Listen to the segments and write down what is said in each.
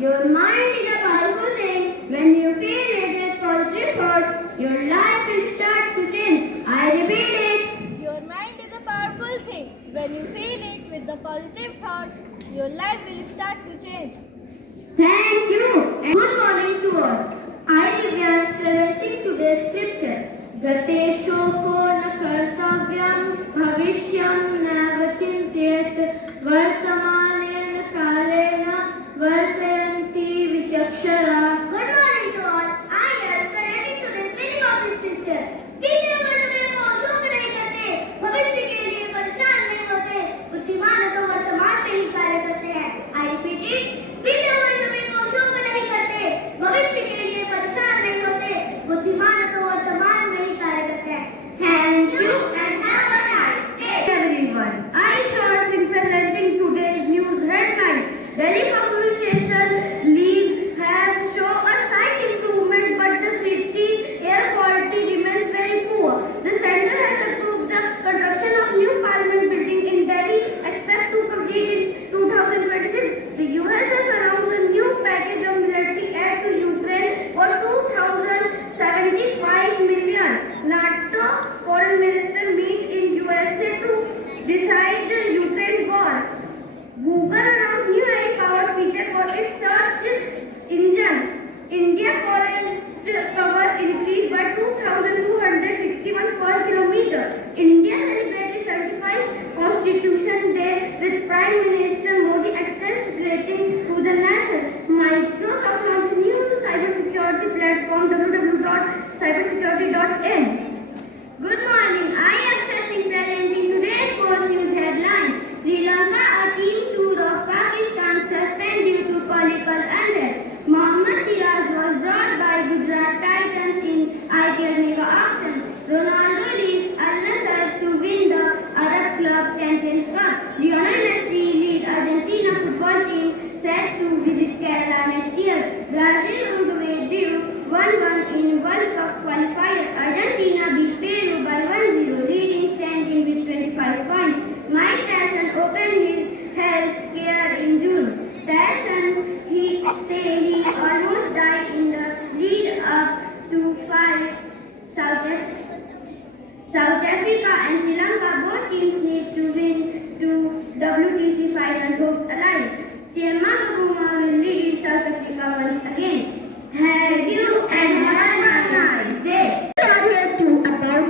Your mind is a powerful thing. When you fill it with positive thoughts, your life will start to change. I repeat it. Your mind is a powerful thing. When you fill it with the positive thoughts, your life will start to change. Thank you. And good morning to all. I am presenting today's scripture. Gate shoko na kartavyam bhavishyam na vachintayat vartamanena kalena vartayanti vichakshara. Good morning to all. I am presenting today's meaning of this scripture. बीते वर्ष में वो शोक नहीं करते, भविष्य के लिए परेशान नहीं होते, बुद्धिमान तो वर्तमान में ही कार्य करते हैं. I repeat it. बीते वर्ष में वो शोक नहीं करते, भविष्य के लिए परेशान नहीं होते, बुद्धिमान तो वर्तमान में ही कार्य करते हैं. Thank you and have a nice day. Everyone, I shall be presenting today's news headlines. Delhi Population League has shown a slight improvement, but the city air quality remains very poor. The center has approved the construction of new parliament building in Delhi, expected to complete in 2026. The US has announced a new package of military aid to Ukraine for 2,075 million. NATO foreign minister meet in USA to decide the Ukraine war. Google announced new AI-powered feature for its search engine. India forest cover increased by 2,261 square kilometer. India celebrated 75th Constitution Day with Prime Minister Modi extends greeting to the nation. Microsoft launched new cybersecurity platform www.cybersecurity.in. Good morning. I am Shashi presenting today's post news headline. Sri Lanka, a team tour of Pakistan suspended due to political unrest. Mohammad Siraj was brought by Gujarat Titans in IPL mega auction. Ronaldo reached Al Nassr to win the Arab Club Champions Cup. Lionel Messi lead Argentina football team set to visit Kerala next year. Brazil Uruguay drew 1-1 in World Cup qualifier. Argentina beat Peru by 1-0, leading standing with 25 points. Mike Tyson opened his health scare in June. Tyson say he almost died in the lead up to fight South Africa and Sri Lanka. Both teams need to win to WTC final hopes alive. Tema Bavuma will lead South Africa once again. Thank you and have a nice day. We are here to about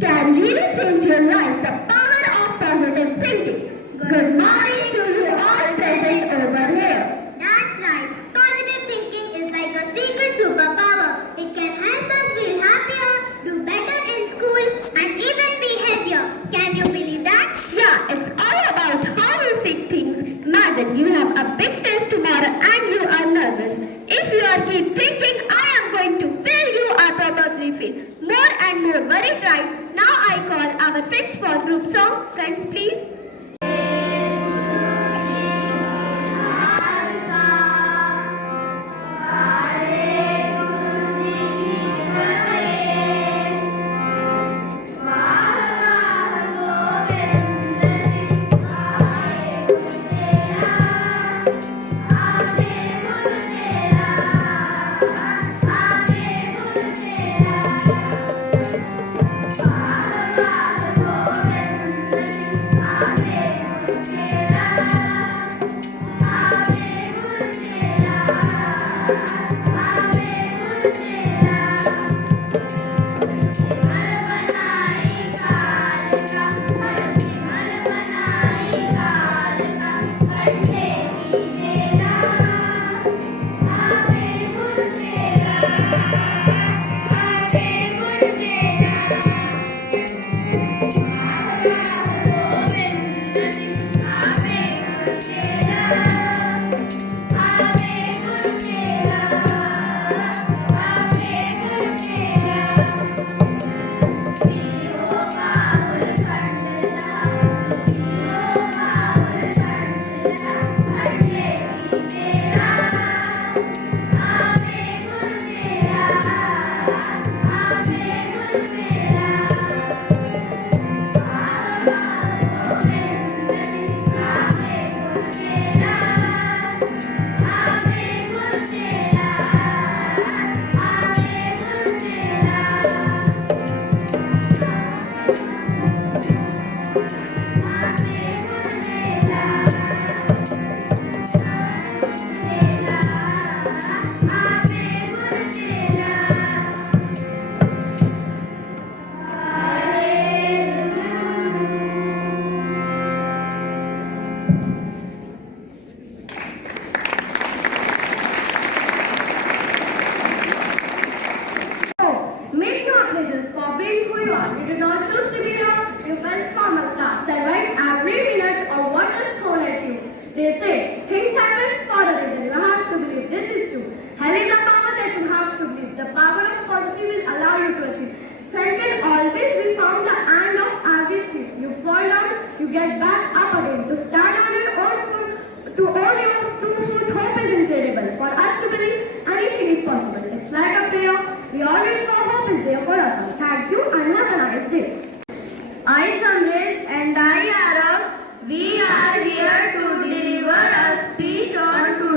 can really change your life, the power of positive thinking. Good morning to you all present over here. That's right. Positive thinking is like a secret superpower. It can help us feel happier, do better in school, and even be healthier. Can you believe that? Yeah, it's all about how you see things. Imagine you have a big test tomorrow and you are nervous. If you are keep thinking, I am going to fail, you are probably feel more and more worried, right? Now I call our friends for group song. Friends, please. Thank you.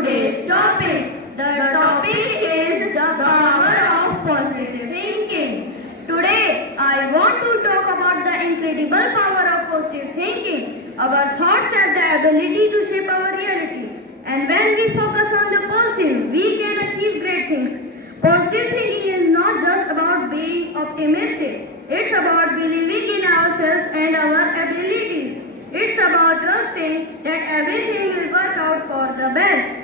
today's topic. The topic is the power of positive thinking. Today, I want to talk about the incredible power of positive thinking. Our thoughts have the ability to shape our reality. And when we focus on the positive, we can achieve great things. Positive thinking is not just about being optimistic. It's about believing in ourselves and our abilities. It's about trusting that everything will work out for the best.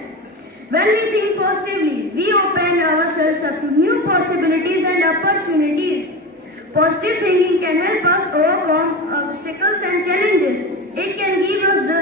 When we think positively, we open ourselves up to new possibilities and opportunities. Positive thinking can help us overcome obstacles and challenges. It can give us the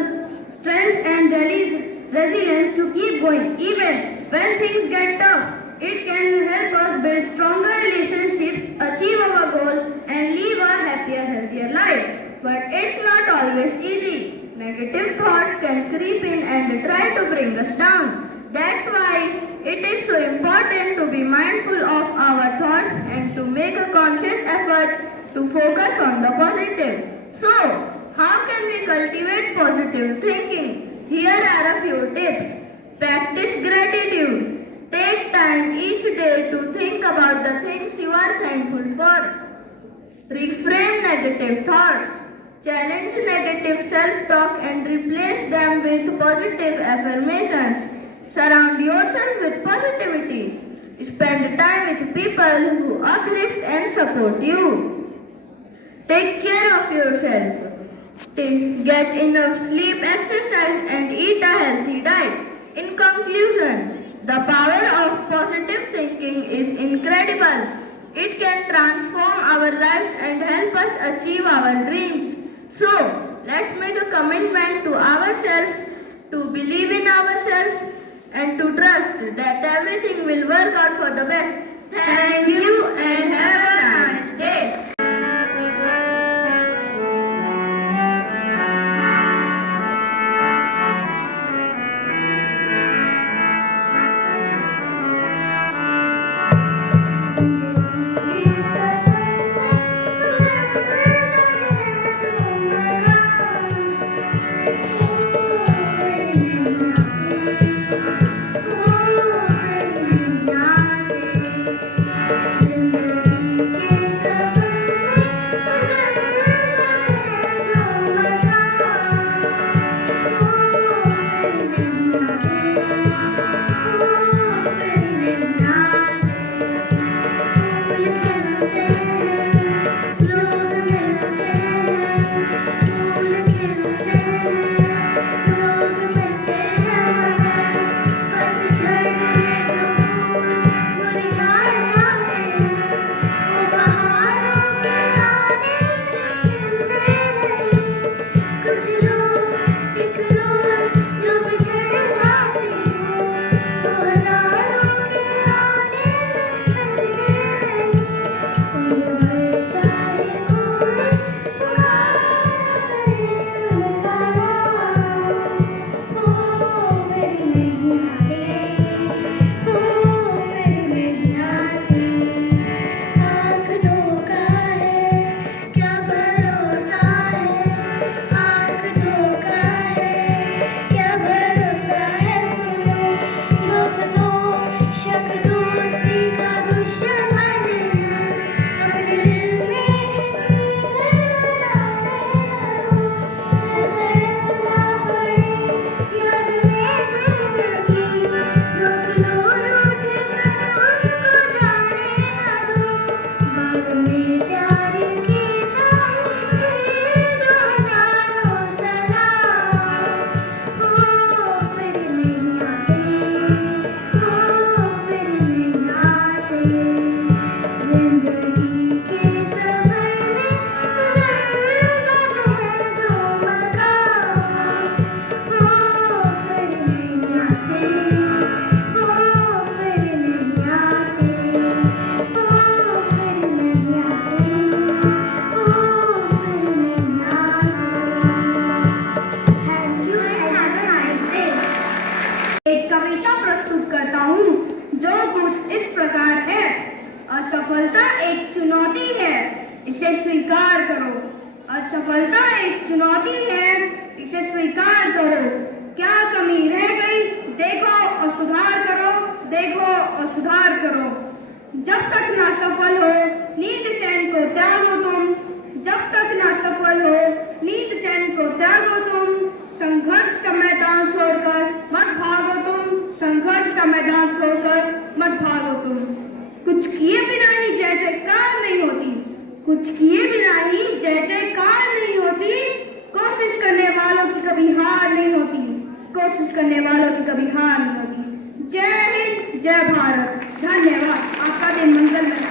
strength and resilience to keep going even when things get tough. It can help us build stronger relationships, achieve our goal, and live a happier, healthier life. But it's not always easy. Negative thoughts can creep in and try to bring us down. That's why it is so important to be mindful of our thoughts and to make a conscious effort to focus on the positive. So, how can we cultivate positive thinking? Here are a few tips. Practice gratitude. Take time each day to think about the things you are thankful for. Reframe negative thoughts. Challenge negative self-talk and replace them with positive affirmations. Surround yourself with positivity. Spend time with people who uplift and support you. Take care of yourself. Get enough sleep, exercise, and eat a healthy diet. In conclusion, the power of positive thinking is incredible. It can transform our lives and help us achieve our dreams. So, let's make a commitment to ourselves, to believe in ourselves, and to trust that everything will work out for the best. Thank you and have a nice day. असफलता एक चुनौती है, इसे स्वीकार करो। असफलता एक चुनौती है, इसे स्वीकार करो। क्या कमी रह गई? देखो देखो और सुधार करो। जब तक ना सफल हो नींद चैन को त्यागो तुम, जब तक ना सफल हो नींद चैन को त्यागो तुम। संघर्ष का मैदान छोड़कर मत भागो तुम, संघर्ष का मैदान छोड़कर मत भागो तुम। कुछ किए बिना ही जय जयकार नहीं होती, कुछ किए बिना ही जय जयकार नहीं होती। कोशिश करने वालों की कभी हार नहीं होती, कोशिश करने वालों की कभी हार नहीं होती। जय हिंद, जय भारत। धन्यवाद। आपका दिन मंगलमय।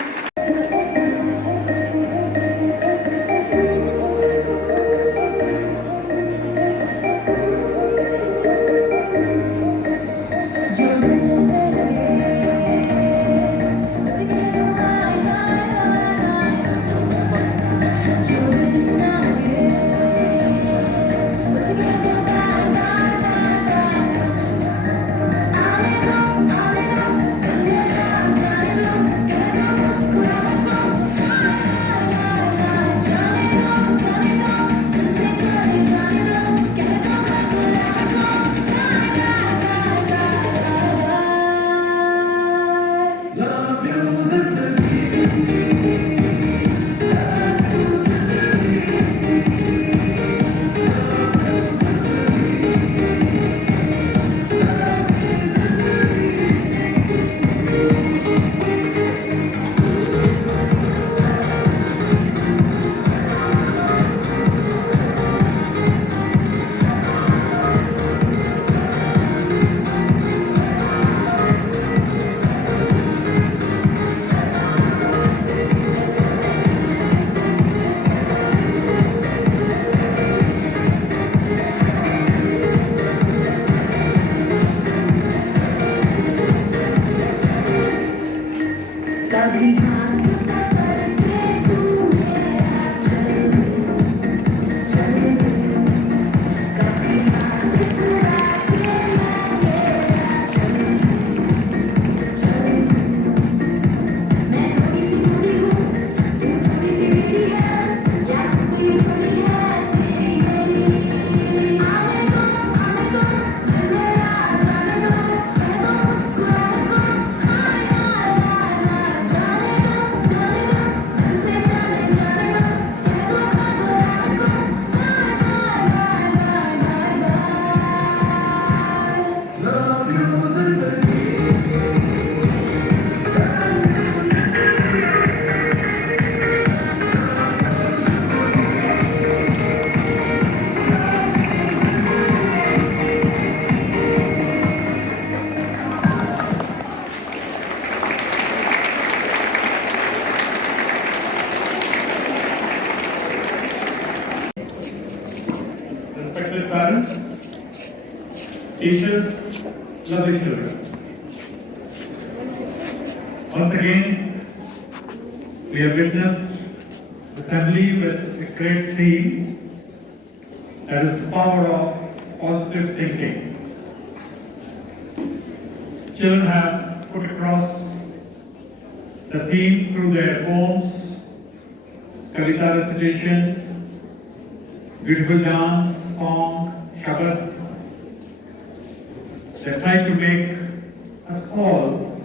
Respected parents, teachers, lovely children. Once again, we have witnessed assembly with a great theme, that is power of positive thinking. Children have put across the theme through their poems, kavita recitation, beautiful dance, song, Shabad. They try to make us all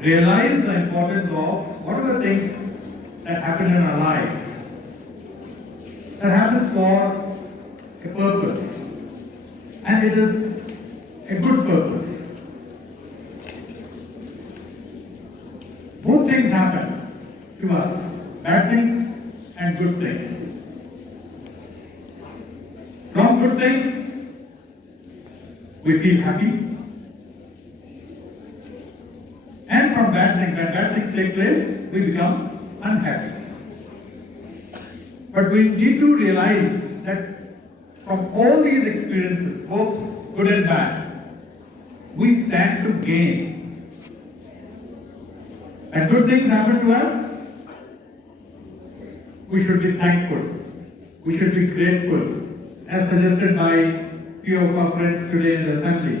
realize the importance of whatever things that happen in our life. That happens for a purpose, and it is a good purpose. Both things happen to us, bad things and good things. From good things, we feel happy. And from bad things, when bad things take place, we become unhappy. But we need to realize that from all these experiences, both good and bad, we stand to gain. When good things happen to us, we should be thankful. We should be grateful, as suggested by few of our friends today in the assembly.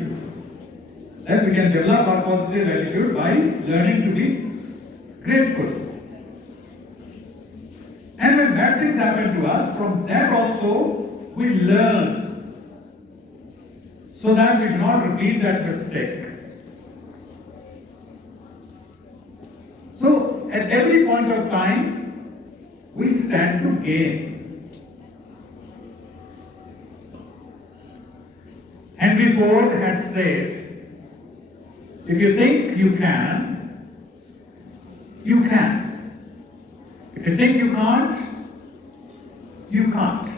Then we can develop our positive attitude by learning to be grateful. And when bad things happen to us, from that also we learn, so that we do not repeat that mistake. So at every point of time, we stand to gain. Henry Ford had said, if you think you can, you can. If you think you can't, you can't.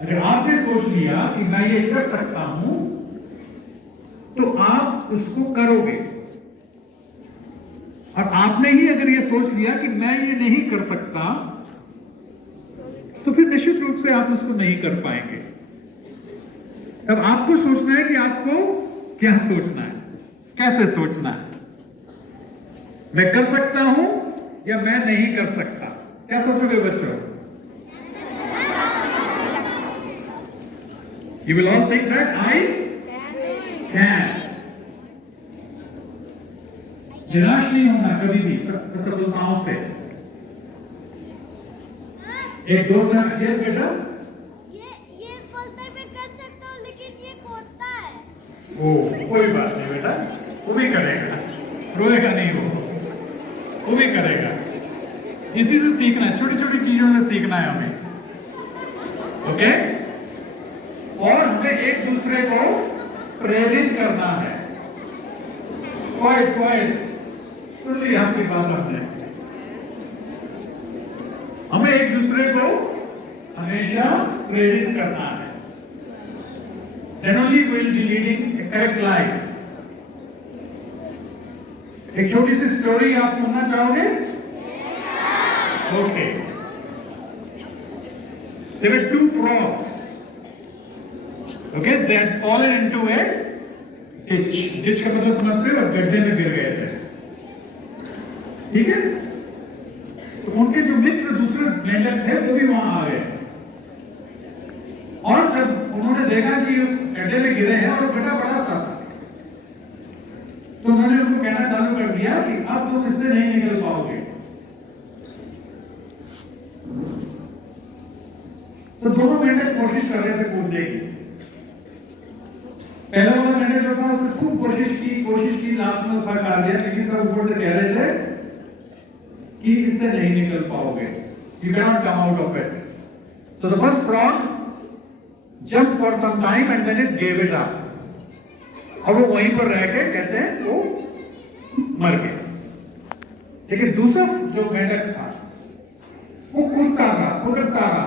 अगर आपने सोच लिया कि मैं ये कर सकता हूं, तो आप उसको करोगे। और आपने ही अगर ये सोच लिया कि मैं ये नहीं कर सकता, तो फिर निश्चित रूप से आप उसको नहीं कर पाएंगे। तब आपको सोचना है कि आपको क्या सोचना है, कैसे सोचना है। मैं कर सकता हूं या मैं नहीं कर सकता। क्या सोचोगे बच्चों? You will all think that I can. निराश नहीं होना कभी भी सफलताओं से। एक दोस्त ने ये बेटा ये बोलते मैं कर सकता हूँ लेकिन ये खोदता है। ओ कोई बात नहीं बेटा, वो भी करेगा, रोएगा नहीं वो भी करेगा। इसी से सीखना है, छोटी छोटी चीजों से सीखना है हमें। ओके? और हमें एक दूसरे को प्रेरित करना है। क्वाइट सुन ली आपकी बात आपने। हमें एक दूसरे को हमेशा प्रेरित करना है। Then only we will be leading a correct life. एक छोटी सी स्टोरी आप सुनना चाहोगे? Okay. There were two frogs. Okay, they had fallen into a ditch. Ditch का मतलब समझते हो? गड्ढे में गिर गए थे। ठीक है? तो उनके जो मित्र दूसरे मेंढक थे वो भी वहां आ गए। और जब उन्होंने देखा कि उस गड्ढे में गिरे हैं और गड्ढा बड़ा सा था, तो उन्होंने उनको कहना चालू कर दिया कि अब तुम इससे नहीं निकल पाओगे। तो दोनों मेंढक कोशिश कर रहे थे कूदने की। पहला वाला मेंढक जो था उसने खूब कोशिश की, लास्ट में थक आ गया क्योंकि सब ऊपर से कह रहे थे कि इससे नहीं निकल पाओगे, you cannot come out of it. So the first frog jumped for some time and then it gave it up. और वो वहीं पर रह के कहते हैं वो मर गया। लेकिन दूसरा जो मेंढक था वो कूदता रहा,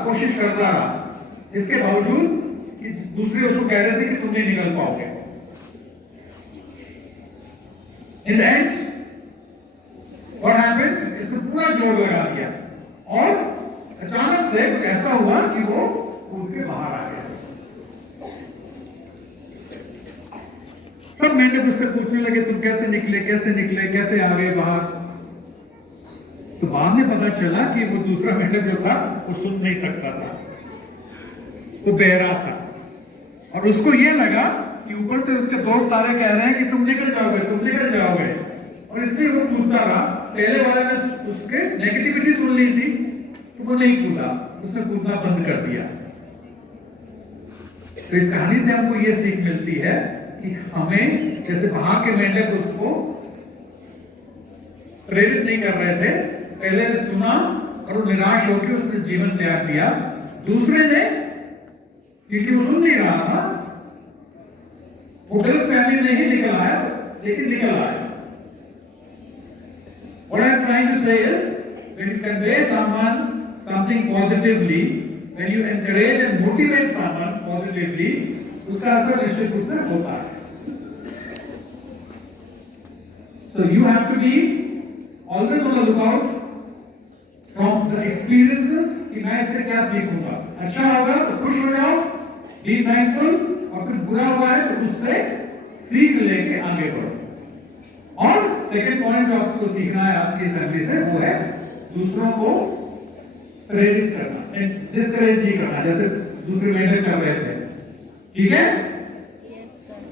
कोशिश करता रहा, इसके बावजूद कि दूसरे उसको कह रहे थे कि तुम नहीं निकल पाओगे। In the end, what happened? इसको पूरा जोर लगा दिया और अचानक से कुछ ऐसा हुआ कि वो कूद के बाहर आ गया। सब मेंढक उससे पूछने लगे तुम कैसे निकले, कैसे आ गए बाहर। तो बाद में पता चला कि वो दूसरा मेंढक जो था वो सुन नहीं सकता था, वो बहरा था। और उसको ये लगा कि ऊपर से उसके दोस्त सारे कह रहे हैं कि तुम निकल जाओगे, और इसलिए वो कूदता रहा। पहले वाले ने उसके नेगेटिविटी सुन ली थी तो वो नहीं कूदा, उसने कूदना बंद कर दिया। तो इस कहानी से हमको ये सीख मिलती है कि हमें, जैसे वहां के मेंढक उसको प्रेरित नहीं कर रहे थे, पहले ने सुना और वो निराश होकर उसने जीवन त्याग दिया। दूसरे ने, क्योंकि वो सुन नहीं रहा था, वो गलत फहमी में ही निकल आया, लेकिन निकल आया। What I'm trying to say is, when you convey someone something positively, when you encourage and motivate someone positively, उसका असर निश्चित रूप से होता है। So you have to be always on the lookout from the experiences कि मैं इससे क्या सीखूंगा। अच्छा होगा तो खुश हो जाओ, be thankful, और फिर बुरा हुआ है तो उससे सीख लेके आगे बढ़ो। और सेकंड पॉइंट जो आपको सीखना है आज की सर्विस से, वो है दूसरों को प्रेरित करना, डिस्करेज नहीं करना, जैसे दूसरे मेंढक कर रहे थे। ठीक है?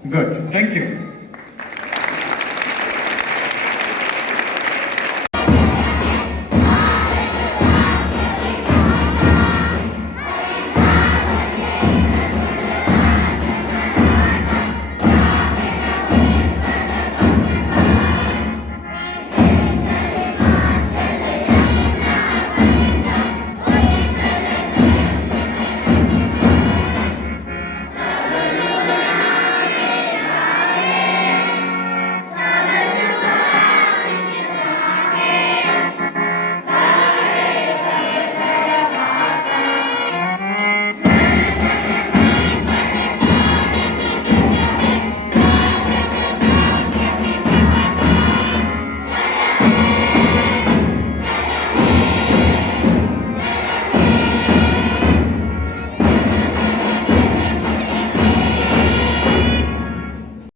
Good, thank you.